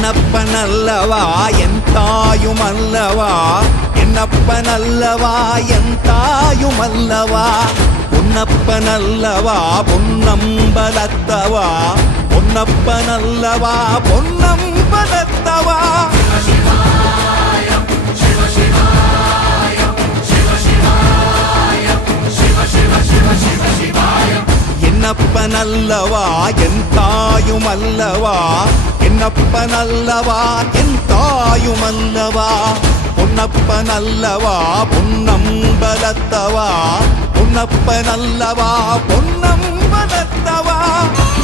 என்னப்பனல்லவா என் தாயுமல்லவா என்னப்பனல்லவா என் தாயுமல்லவா பொன்னப்பனல்லவா பொன்னம்பலத்தவா பொன்னப்பனல்லவா பொன்னம்பலத்தவா என்னப்பனல்லவா என் தாயுமல்லவா என்னப்பனல்லவா என் தாயுமல்லவா பொன்னப்பனல்லவா பொன்னம்பலத்தவா பொன்னப்பனல்லவா பொன்னம்பலத்தவா